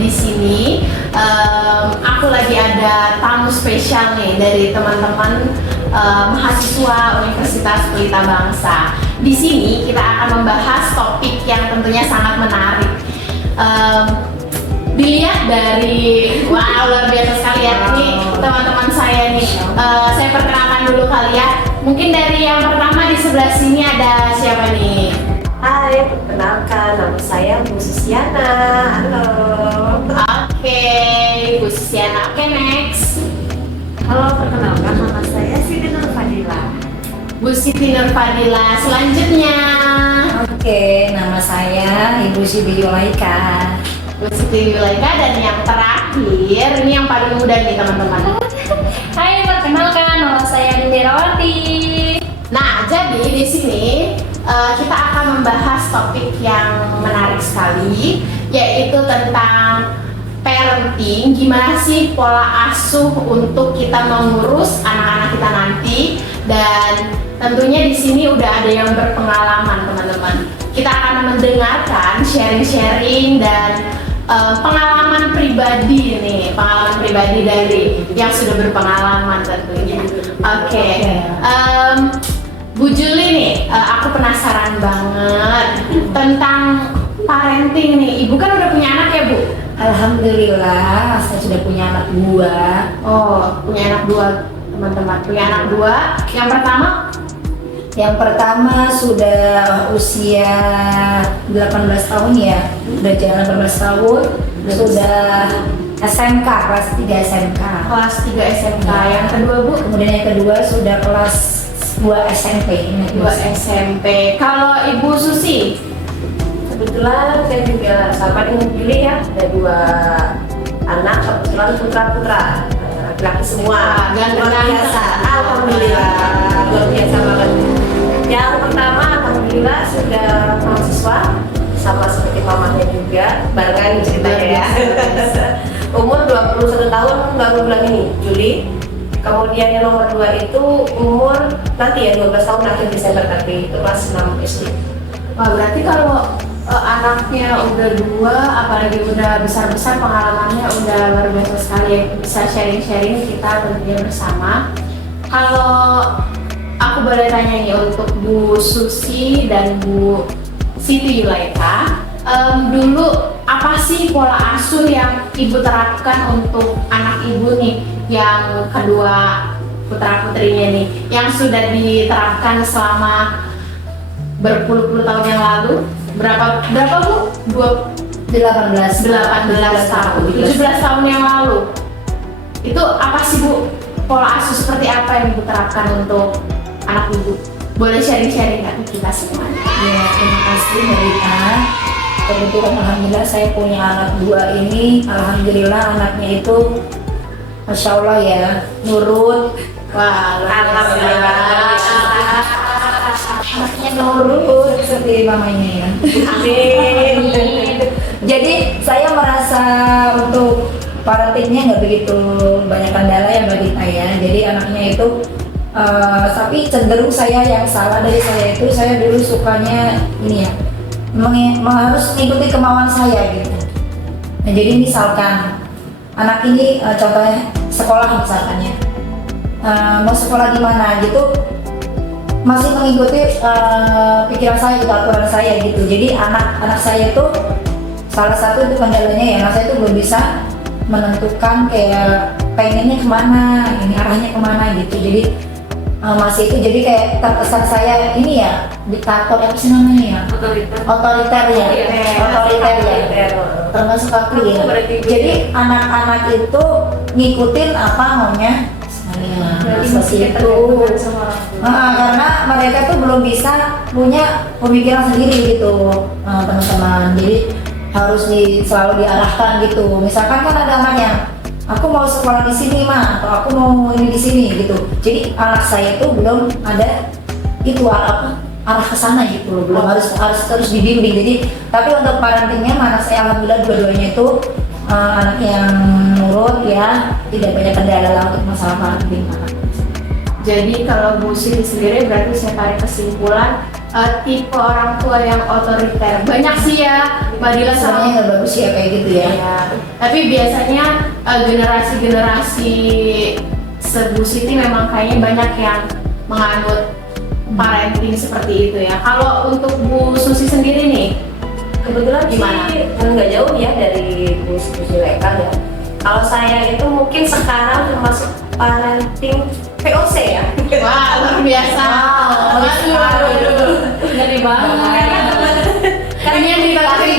di sini aku lagi ada tamu spesial nih dari teman-teman mahasiswa Universitas Pelita Bangsa. Di sini kita akan membahas topik yang tentunya sangat menarik. Dilihat dari, wow, luar biasa sekali ya nih teman-teman saya nih. Saya perkenalkan dulu kali ya. Mungkin dari yang pertama di sebelah sini ada siapa nih? Hai, perkenalkan, nama saya Bu Susiana. Halo. Oke, Bu Susiana. Oke, next. Halo, perkenalkan, nama saya Siti Nur Fadila. Bu Siti Nur Fadila. Selanjutnya Oke, nama saya Ibu Siti Yulaika. Bu Siti Yulaika. Dan yang terakhir, ini yang paling muda nih teman-teman. Hai, perkenalkan, nama saya Dindirawati. Nah, jadi di sini kita akan membahas topik yang menarik sekali, yaitu tentang parenting. Gimana sih pola asuh untuk kita mengurus anak-anak kita nanti? Dan tentunya di sini udah ada yang berpengalaman, teman-teman. Kita akan mendengarkan sharing-sharing dan pengalaman pribadi nih, pengalaman pribadi dari yang sudah berpengalaman tentunya. Oke. Bu Juli nih, aku penasaran banget tentang parenting nih. Ibu kan udah punya anak ya, Bu? Alhamdulillah, saya sudah punya anak dua. Oh, punya anak dua, teman-teman. Punya anak dua. Yang pertama sudah usia 18 tahun ya, udah jalan 18 tahun, sudah SMK, kelas 3 SMK. Kelas 3 SMK. Yang kedua, Bu? Kemudian yang kedua sudah kelas 2 SMP. 2 SMP. Kalau Ibu Susi? Kebetulan saya juga sama dengan Juli ya, ada dua anak, kebetulan putra-putra, laki-laki semua. Ganteng-ganteng. Luar biasa, alhamdulillah, luar biasa banget. Yang pertama, alhamdulillah sudah mahasiswa, sama seperti mamanya juga, barengan ceritanya ya. Umur 21 tahun baru bulan ini, Juli. Kemudian yang nomor 2 itu umur nanti ya 12 tahun akhir Desember nanti, itu kelas 6 SD. Wah, berarti kalau anaknya udah dua, apalagi udah besar-besar, pengalamannya udah luar biasa sekali ya. Bisa sharing-sharing kita tentunya bersama. Kalau aku boleh tanya nih untuk Bu Susi dan Bu Siti Yulaika, dulu apa sih pola asuh yang Ibu terapkan untuk anak Ibu nih, yang kedua putra-putrinya nih, yang sudah diterapkan selama berpuluh-puluh tahun yang lalu? Berapa Bu? 18 tahun, 17 tahun yang lalu. Itu apa sih Bu? Pola asuh seperti apa yang Ibu terapkan untuk anak Ibu? Boleh sharing-sharing nggak ke kita semua? Ya, terima kasih Mbak Rita. Kebetulan alhamdulillah saya punya anak dua ini. Alhamdulillah anaknya itu Masya Allah ya, nurut. Wah, Alhamdulillah. Anaknya nurut seperti mamanya ya. Amin. Jadi saya merasa untuk parentingnya nggak begitu banyak kendala ya Mbak Rita ya. Jadi anaknya itu tapi cenderung saya yang salah dari saya itu, saya dulu sukanya ini ya, harus mengikuti kemauan saya gitu. Nah, jadi misalkan anak ini contohnya sekolah misalkan ya, mau sekolah di mana gitu, masih mengikuti pikiran saya gitu, aturan saya gitu. Jadi anak saya itu salah satu itu kendalanya ya, anak saya itu belum bisa menentukan kayak pengennya kemana, ini arahnya kemana gitu. Jadi masih itu, jadi kayak terkesan saya ini ya diktator, apa sih namanya ya, otoriter ya, termasuk aku ya. Jadi anak-anak itu ngikutin apa maunya saya, seperti itu. Karena mereka tuh belum bisa punya pemikiran sendiri gitu, teman-teman. Jadi harus selalu diarahkan gitu. Misalkan kan ada anak yang aku mau sekolah di sini mah, atau aku mau ini di sini gitu. Jadi anak saya itu belum ada itu arah ke sana gitu loh, belum harus terus dibimbing. Jadi tapi untuk parentingnya anak saya alhamdulillah dua-duanya itu anak yang nurut ya, tidak banyak kendala lah untuk masalah parenting anak. Jadi kalau Bu Siti sendiri berarti saya tarik kesimpulan tipe orang tua yang otoriter. Banyak sih ya, Mbak Dila Sebenarnya sama. nggak bagus ya kayak gitu ya. Iya. Tapi biasanya generasi-generasi Sebu Siti memang kayaknya banyak yang menganut parenting seperti itu ya. Kalau untuk Bu Susi sendiri nih, Kebetulan Gimana? sih nggak jauh ya dari Bu Zuleka ya. Kalau saya itu mungkin sekarang termasuk parenting VOC ya. wah luar biasa. Waduh, Ngeri banget. Karena yang Tapi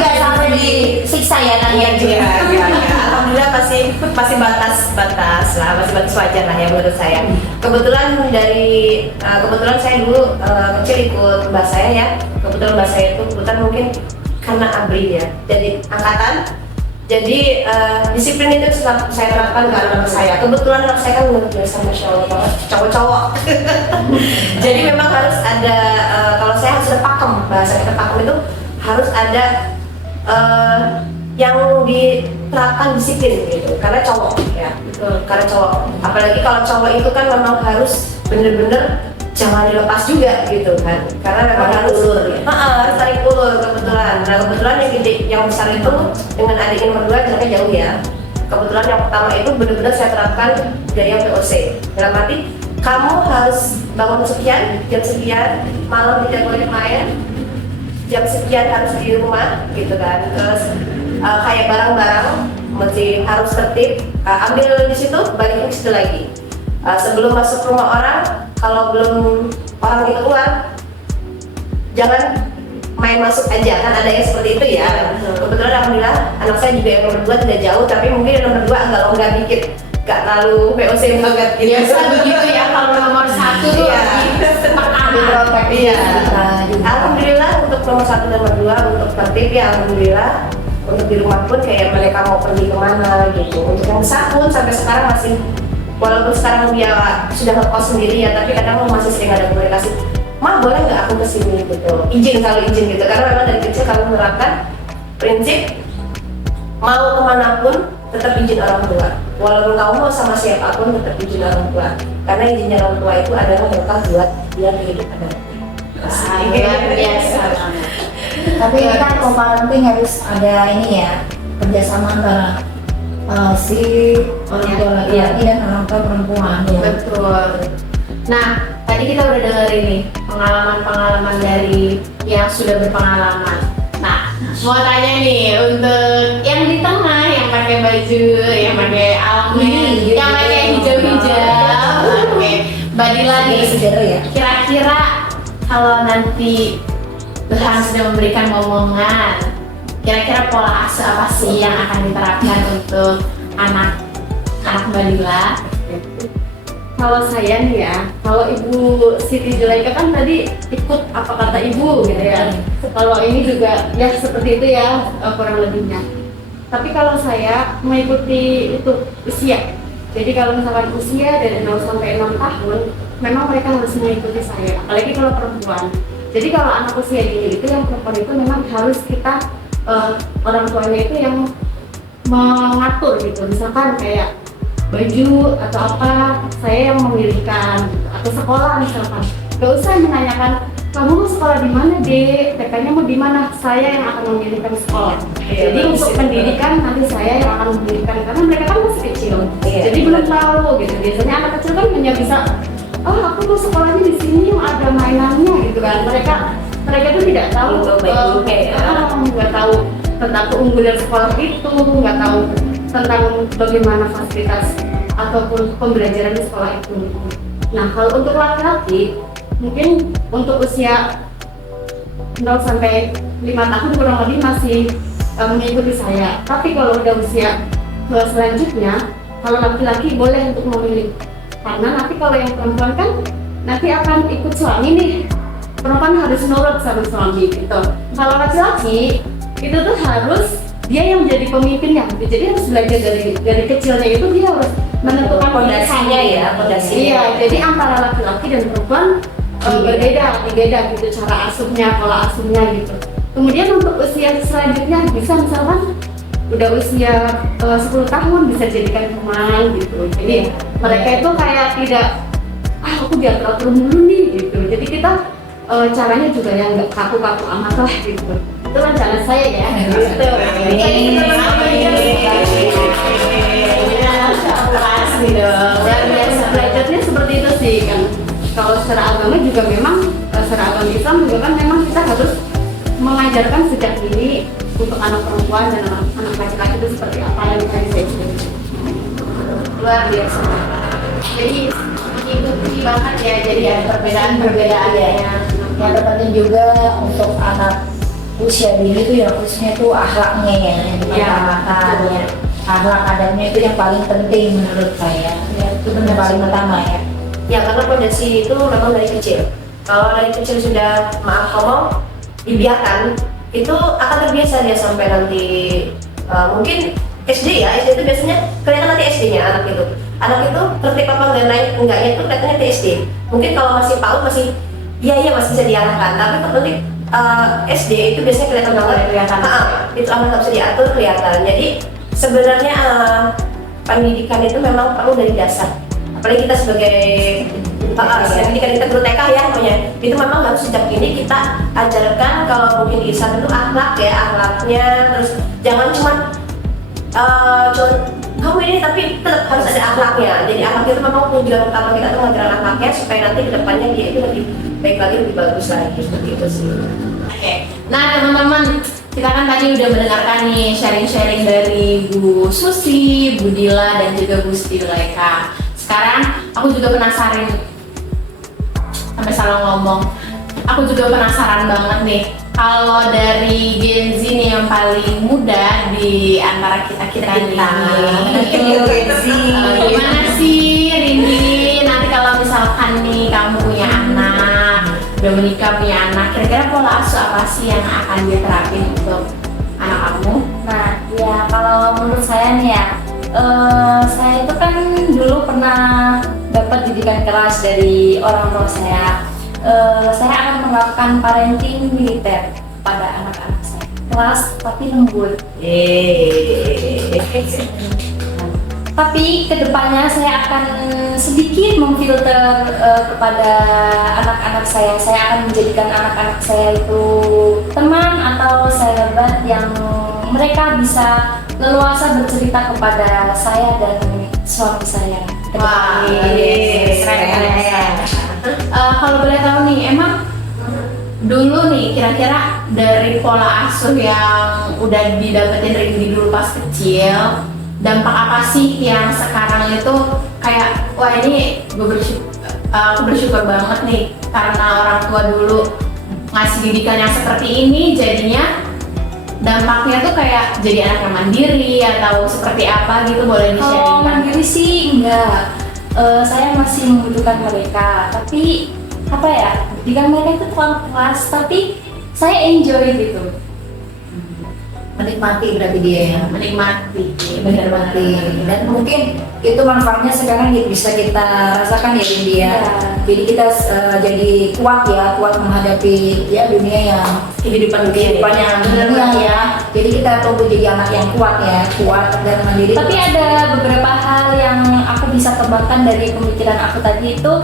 nggak sampai disiksa ya nanya juga. Iya. Alhamdulillah masih batas lah, masih batas wajar lah ya menurut saya. Kebetulan saya dulu kecil ikut mbak saya ya. Kebetulan mbak saya itu mungkin karena ABRI ya, jadi angkatan. Jadi disiplin itu tetap saya terapkan ke anak saya. Kebetulan anak saya kan luar biasa, masya Allah banget, cowok-cowok. Jadi memang harus ada, kalau saya harus ada pakem, bahasa kita pakem itu harus ada yang diterapkan disiplin gitu. Karena cowok ya, karena cowok. Apalagi kalau cowok itu kan memang harus bener-bener jangan dilepas juga gitu kan, karena memang harus ulur ya? harus tarik ulur kebetulan. Nah kebetulan yang gede, yang besar itu dengan adiknya nomor 2 jaraknya jauh ya. Kebetulan yang pertama itu benar-benar saya terapkan gaya VOC. Dalam arti kamu harus bangun sekian, jam sekian, malam tidak boleh main, jam sekian harus di rumah gitu kan. Terus kayak barang-barang mesti harus tertib, ambil di situ, balikin ke situ lagi. Sebelum masuk rumah orang, kalau belum orang itu keluar, jangan main masuk aja, kan ada yang seperti itu ya. Kebetulan alhamdulillah anak saya juga yang nomor 2 tidak jauh, tapi mungkin yang nomor 2 agak longgar dikit, gak terlalu VOC banget gitu. biasa begitu ya, kalau nomor 1 tuh Iya. tekanan. Iya. Alhamdulillah untuk nomor 1 dan nomor 2 untuk tertib ya, alhamdulillah. Untuk di rumah pun kayak mereka mau pergi kemana gitu. Untuk yang besar pun sampai sekarang masih, walaupun sekarang dia sudah ngekos sendiri ya, tapi kadang masih sering ada komunikasi. Ma boleh nggak aku kesini gitu? Izin gitu. Karena memang dari kecil kami menerapkan prinsip mau kemanapun tetap izin orang tua. Walaupun kamu mau sama siapapun tetap izin orang tua. Karena izinnya orang tua itu adalah berkah buat dia kehidupan nanti. Luar biasa. Tapi kan kalau parenting harus ada ini ya, kerjasama antara si orang tua laki-laki dan orang tua perempuan ya. Betul. Nah, tadi kita udah dengerin nih pengalaman-pengalaman dari yang sudah berpengalaman. Nah, mau tanya nih untuk yang di tengah, yang pakai baju, yang pakai almen, yang pakai hijau-hijau. Oke, Mbak Dila nih, Saudara ya. kira-kira kalau nanti Tuhan sudah memberikan momongan, kira-kira pola asuh apa sih yang akan diterapkan untuk anak Mbak Dila? Kalau saya nih ya, kalau Ibu Siti Zulaika kan tadi ikut apa kata Ibu gitu ya. Kalau ini juga ya seperti itu ya kurang lebihnya. Tapi kalau saya mengikuti itu usia. Jadi kalau misalkan usia dari 0 sampai 6 tahun, memang mereka harus mengikuti saya. Apalagi kalau perempuan. Jadi kalau anak usia dini itu yang perempuan itu memang harus kita orang tuanya itu yang mengatur gitu. Misalkan kayak baju atau apa saya yang memilihkan atau sekolah misalkan, gak usah menanyakan kamu mau sekolah di mana dek, TK-nya mau di mana, saya yang akan memilihkan sekolah. Iya, Jadi untuk pendidikan nanti saya yang akan memilihkan karena mereka kan masih kecil, Iya, jadi belum tahu gitu. Biasanya anak kecil kan hanya bisa, oh aku mau sekolahnya di sini yang ada mainannya gitu kan. Mereka tuh tidak tahu, nggak tahu tentang keunggulan sekolah itu, nggak tahu tentang bagaimana fasilitas ataupun pembelajaran di sekolah itu. Nah, kalau untuk laki-laki, mungkin untuk usia 0 sampai 5 tahun kurang lebih masih mengikuti saya. Tapi kalau udah usia selanjutnya, kalau laki-laki boleh untuk memilih. Karena nanti kalau yang perempuan kan nanti akan ikut suami nih. Perempuan harus nurut sama suami gitu. Kalau laki-laki itu tuh harus dia yang menjadi pemimpinnya, jadi harus belajar dari kecilnya itu dia harus menentukan Fondasinya ya, fondasinya. Iya, jadi antara laki-laki dan perempuan berbeda gitu cara asuhnya, pola asuhnya gitu. Kemudian untuk usia selanjutnya bisa misalkan udah usia 10 tahun bisa jadikan teman gitu. Jadi mereka itu kayak tidak aku diatur-atur dulu nih gitu. Jadi kita caranya juga yang nggak kaku-kaku amat lah gitu. Itu rencana saya ya. Gitu. Asli dong. Belajarnya seperti itu sih kan. Kalau secara agama juga memang secara agama Islam juga kan memang kita harus mengajarkan sejak dini untuk anak perempuan dan anak laki-laki itu seperti apa yang tadi saya sebutkan. Luar biasa. Jadi mengikuti banget ya, jadi ada perbedaan-perbedaan ya. Yang terpenting juga untuk anak usia dini itu ya khususnya itu akhlaknya ya, yang diutamakan ya. Akhlak adabnya itu yang paling penting menurut saya. Ya, itu yang paling pertama ya. Ya karena fondasi itu memang dari kecil. Kalau dari kecil sudah maaf ngomong dibiarkan, itu akan terbiasa dia sampai nanti mungkin SD ya. SD itu biasanya kelihatan nanti SD-nya anak itu. Anak itu tertib apa enggaknya itu kelihatannya di SD. Mungkin kalau masih PAUD masih iya masih bisa diarahkan. Tapi kalau nanti SD itu biasanya kelihatan banget. Itu anak nggak bisa diatur kelihatan. Jadi sebenarnya pendidikan itu memang perlu dari dasar. Apalagi kita sebagai pendidikan kita guru TK ya namanya, itu memang harus sejak ini kita ajarkan kalau mungkin di Islam itu akhlak ya, akhlaknya, terus jangan cuma kamu ini tapi tetap harus ada akhlaknya. Jadi akhlak itu memang tujuan utama kita tuh ngajarin akhlaknya supaya nanti kedepannya dia itu lebih baik lagi, lebih bagus lagi seperti itu sih. Oke. Nah teman-teman, kita kan tadi udah mendengarkan nih sharing-sharing dari Bu Susi, Bu Dila, dan juga Bu Stileka. Sekarang aku juga penasaran, sampai salah ngomong, aku juga penasaran banget nih, kalau dari Gen Z nih yang paling muda di antara kita nih, gimana sih Rindi, nanti kalau misalkan nih kamu punya anak, udah menikah punya anak, kira-kira pola asuh apa sih yang akan diterapin untuk anak kamu? Nah, ya kalau menurut saya nih ya, saya itu kan dulu pernah dapat didikan keras dari orang tua saya. Saya akan menerapkan parenting militer pada anak-anak saya. Keras tapi lembut. Tapi kedepannya saya akan sedikit memfilter kepada anak-anak saya. Saya akan menjadikan anak-anak saya itu teman atau sahabat yang mereka bisa leluasa bercerita kepada saya dan suami saya. Wah, keren. Kalau boleh tahu nih, emang dulu nih kira-kira dari pola asuh yang udah didapetin Rindi dulu pas kecil, dampak apa sih yang sekarang itu kayak wah ini aku bersyukur banget nih karena orang tua dulu ngasih didikan yang seperti ini, jadinya dampaknya tuh kayak jadi anak yang mandiri atau seperti apa gitu, boleh Kalau di-sharing? mandiri sih enggak. Saya masih membutuhkan mereka, tapi apa ya, didikan mereka itu terlalu keras, tapi saya enjoy gitu. Menikmati berarti dia ya. Menikmati, Menikmati. Dan mungkin itu manfaatnya sekarang bisa kita rasakan ya India. Ya. Jadi kita jadi kuat menghadapi ya dunia yang Kehidupan yang dunia ya. Jadi kita tumbuh jadi anak yang kuat dan mandiri. Tapi ada beberapa hal yang aku bisa kembangkan dari pemikiran aku tadi itu,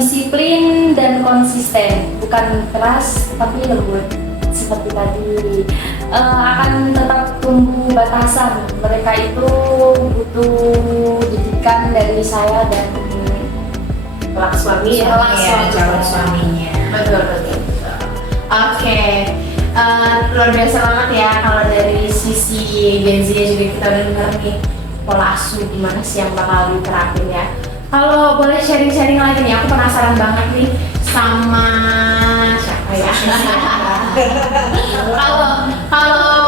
disiplin dan konsisten, bukan keras tapi lembut seperti tadi. Akan tetap tumbuh batasan, mereka itu butuh didikan dari saya dan Kelak suami ya, calon suaminya. Betul. Oke, luar biasa banget ya kalau dari sisi Gen Z juga kita udah denger nih pola asuh gimana sih yang bakal diterapin ya. Kalau boleh sharing-sharing lagi nih, aku penasaran banget nih sama siapa ya? Kalau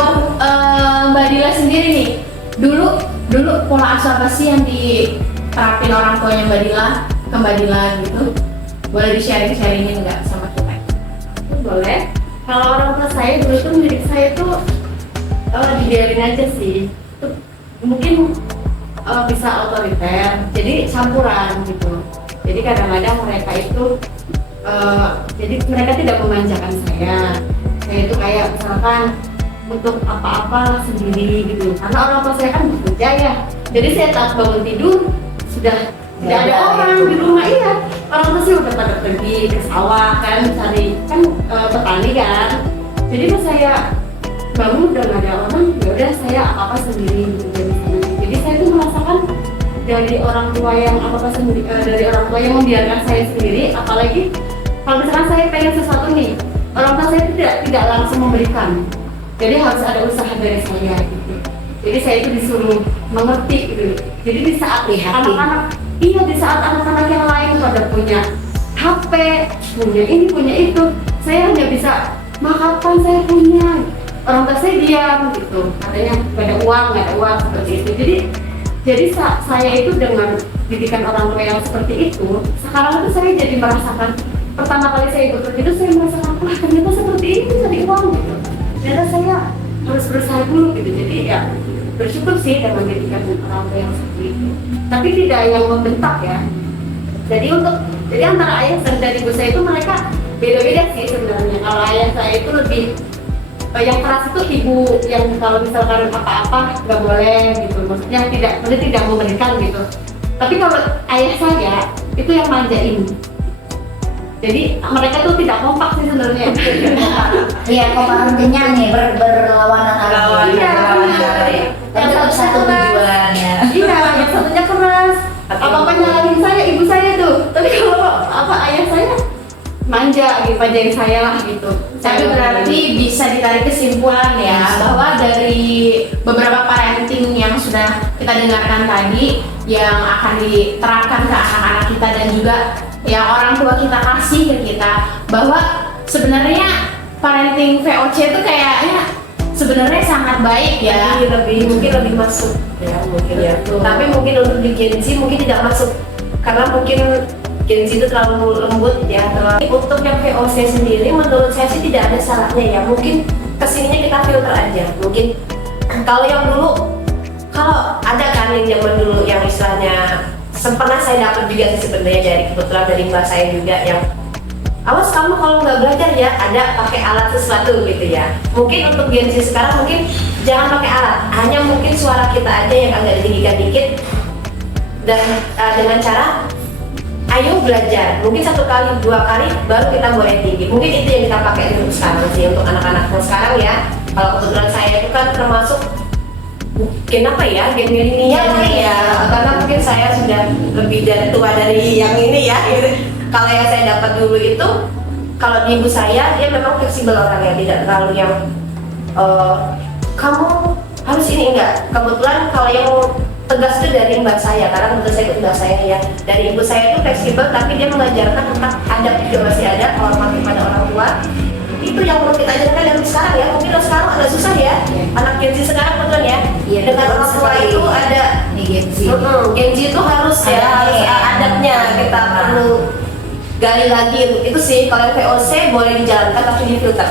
Mbak Dila sendiri nih, dulu pola asuh apa sih yang diterapin orang tuanya Mbak Dila ke Mbak Dila gitu? Boleh di-sharing-sharingin nggak sama kita? Boleh. Kalau orang tua saya dulu tuh mendidik saya tuh dibiarin aja sih. Tuh, mungkin bisa otoriter, jadi campuran gitu. Jadi kadang-kadang mereka itu jadi mereka tidak memanjakan saya. Saya itu kayak misalkan untuk apa-apa sendiri gitu. Karena orang tua saya kan bekerja ya. Jadi saya tak bangun tidur sudah tidak ada orang di rumah. Iya, orang tua sih udah pada pergi ke sawah kan, cari kan petani kan. Jadi pas saya bangun udah nggak ada orang, ya udah saya apa sendiri gitu dari sana. Jadi saya tuh merasakan dari orang tua yang apa sendiri, dari orang tua yang membiarkan saya sendiri. Apalagi kalau misalkan saya pengen sesuatu nih, orang tua saya tidak langsung memberikan. Jadi harus ada usaha dari saya gitu. Jadi saya itu disuruh mengerti gitu. Jadi di saat anak-anak, iya di saat anak-anak yang lain pada punya HP, punya ini, punya itu, saya hanya bisa kapan saya punya. Orang tua saya diam gitu, katanya nggak ada uang seperti itu. Jadi saya itu dengan didikan orang tua yang seperti itu, sekarang itu saya jadi merasakan, pertama kali saya ikut itu saya merasakan, wah ternyata seperti ini cari uang gitu. Ternyata saya harus berusaha dulu gitu. Jadi ya bersyukur sih dengan didikan orang tua yang seperti itu. Tapi tidak yang membentak ya. Jadi antara ayah dan ibu saya itu mereka beda-beda sih sebenarnya. Kalau ayah saya itu lebih yang keras itu ibu, yang kalau misalkan apa-apa nggak boleh gitu, maksudnya tidak memberikan gitu. Tapi kalau ayah saya itu yang manjain. Jadi mereka tuh tidak kompak sih sebenarnya. Iya, komparmennya nih berlawanan arah. Iya. Tapi tetap satu tujuannya. Iya, yang satunya keras. Apa-apa nyalahin saya, ibu saya tuh. Tapi kalau ayah saya manja gitu, manjain saya lah gitu. Tapi berarti bisa ditarik kesimpulan ya bahwa dari beberapa parenting yang sudah kita dengarkan tadi yang akan diterapkan ke anak-anak kita dan juga yang orang tua kita kasih ke kita, bahwa sebenarnya parenting VOC itu kayaknya sebenarnya sangat baik ya. Mungkin lebih masuk ya mungkin ya. Tapi mungkin untuk di Gen Z mungkin tidak masuk karena mungkin Gen Z itu terlalu lembut ya. Untuk yang VOC sendiri menurut saya sih tidak ada salahnya ya. Mungkin kesininya kita filter aja. Mungkin kalau yang dulu, kalau ada kan yang zaman dulu yang istilahnya pernah saya dapat juga sih sebenarnya dari kebetulan dari mbak saya juga yang awas kamu kalau nggak belajar ya ada pakai alat sesuatu gitu ya. Mungkin untuk Gen Z sekarang mungkin jangan pakai alat, hanya mungkin suara kita aja yang agak ditinggikan dikit dan dengan cara ayo belajar, mungkin 1 kali 2 kali baru kita boleh tinggi. Mungkin itu yang kita pakai untuk sekarang sih, untuk anak-anak sekarang ya. Kalau kebetulan saya itu kan termasuk gen apa ya, gen milenial ya, karena mungkin saya sudah lebih tua dari yang ini ya gitu. Kalau yang saya dapat dulu itu, kalau di ibu saya dia memang fleksibel orangnya, tidak terlalu yang kamu harus ini, enggak. Kebetulan kalau yang tegas itu dari mbak saya, karena kebetulan saya ikut mbak saya ya. Dari ibu saya itu fleksibel, tapi dia mengajarkan tentang adab juga masih ada, hormat kepada orang tua. Itu yang perlu kita ajarkan dari sekarang ya. Mungkin sekarang agak susah ya, anak Gen Z sekarang betul ya. Iya, dengan orang tua itu ada nih Gen Z. Gen Z itu harus ya, harus adabnya kita perlu gali lagi. Itu sih kalau yang VOC boleh dijalankan tapi difilter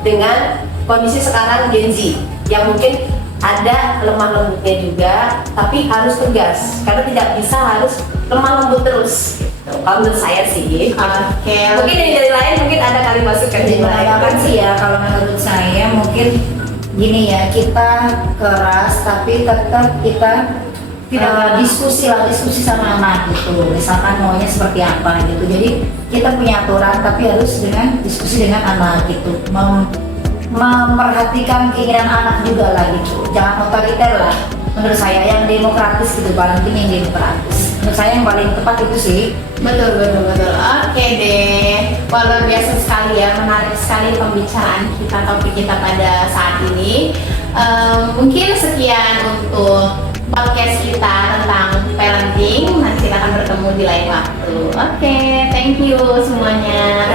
dengan kondisi sekarang Gen Z yang mungkin ada lemah lembutnya juga, tapi harus tegas karena tidak bisa harus lemah lembut terus. Kalau menurut saya sih. Oke. Mungkin dari lain mungkin ada kali masukan Jadi yang lain. mengatakan sih ya, kalau menurut saya mungkin gini ya, kita keras tapi tetap kita diskusi sama anak gitu. Misalkan maunya seperti apa gitu. Jadi kita punya aturan tapi harus dengan diskusi dengan anak gitu. Memperhatikan keinginan anak juga lah gitu. Jangan otoriter lah. Menurut saya yang demokratis gitu, paling penting yang demokratis. Menurut saya yang paling tepat itu sih. Betul. Oke deh. Wah, luar biasa sekali ya, menarik sekali pembicaraan kita, topik kita pada saat ini. Mungkin sekian untuk podcast kita tentang parenting. Nanti kita akan bertemu di lain waktu. Oke, thank you semuanya.